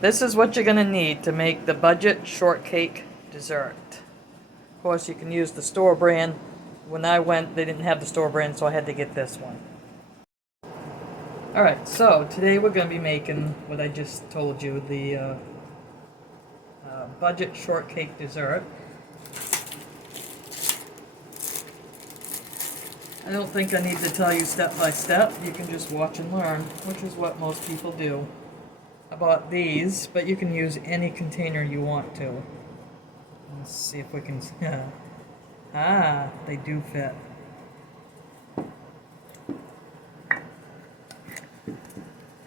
this is what you're going to need to make the Budget Shortcake dessert. Of course, you can use the store brand. When I went, they didn't have the store brand, so I had to get this one. Alright, so today we're going to be making what I just told you, the Budget Shortcake dessert. I don't think I need to tell you step by step. You can just watch and learn, which is what most people do. I bought these, but you can use any container you want to. Let's see if we can... Ah, they do fit.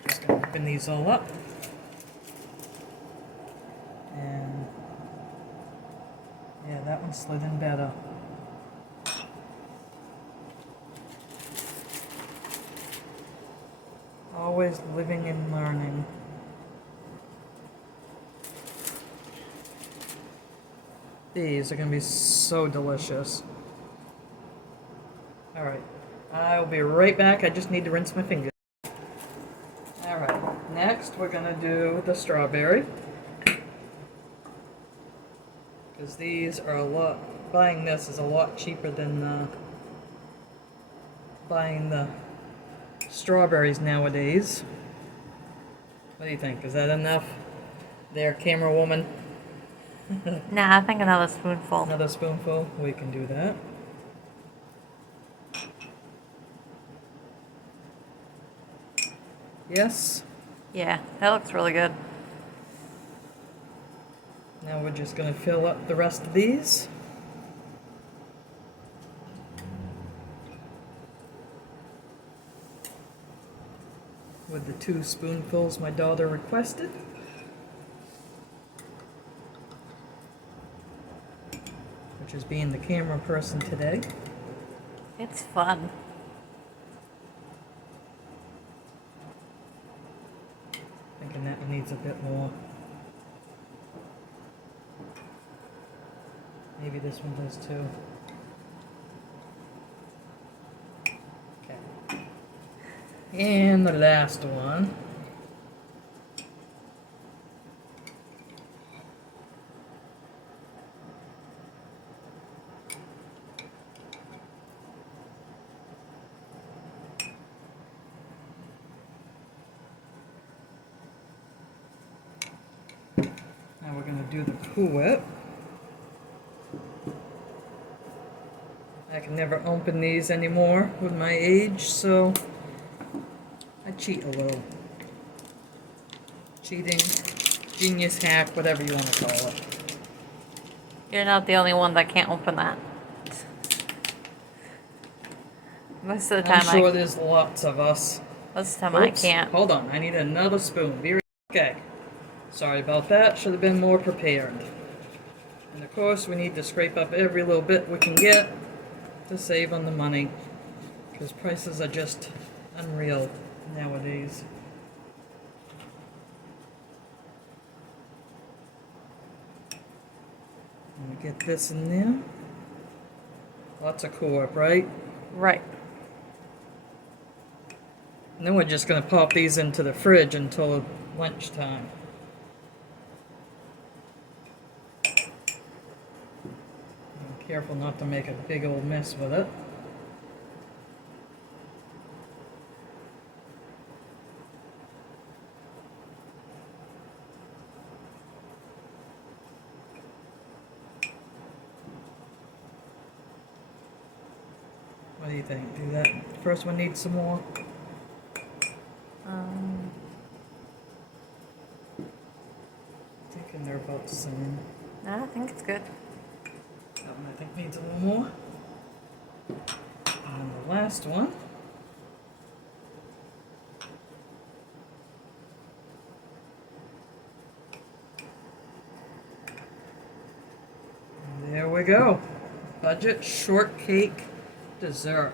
Just gonna open these all up. And... yeah, that one slid in better. Always living and learning. These are going to be so delicious. Alright, I'll be right back. I just need to rinse my fingers. Alright, next we're going to do the strawberry. Because these are a lot, buying this is a lot cheaper than buying the strawberries nowadays. What do you think? Is that enough? There, camera woman. Nah, I think another spoonful. Another spoonful? We can do that. Yes? Yeah, that looks really good. Now we're just going to fill up the rest of these. With the 2 spoonfuls my daughter requested. Which is being the camera person today. It's fun. Thinking that one needs a bit more. Maybe this one does too. Okay. And the last one. Now we're going to do the Cool Whip. I can never open these anymore with my age, so I cheat a little. Cheating, genius hack, whatever you want to call it. You're not the only one that can't open that. Most of the time I'm sure there's lots of us. Most of the time Oops, I can't. Hold on, I need another spoon. Okay. Sorry about that. Should have been more prepared. And of course, we need to scrape up every little bit we can get to save on the money. Because prices are just unreal nowadays. Let me get this in there. Lots of Cool Whip, right? Right. And then we're just going to pop these into the fridge until lunchtime. Careful not to make a big old mess with it. What do you think? Do that first one need some more? Thinking they're about the same. No, I think it's good. That one I think needs a little more. And the last one. And there we go. Budget Shortcake dessert.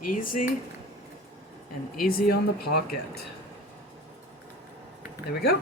Easy and easy on the pocket. There we go.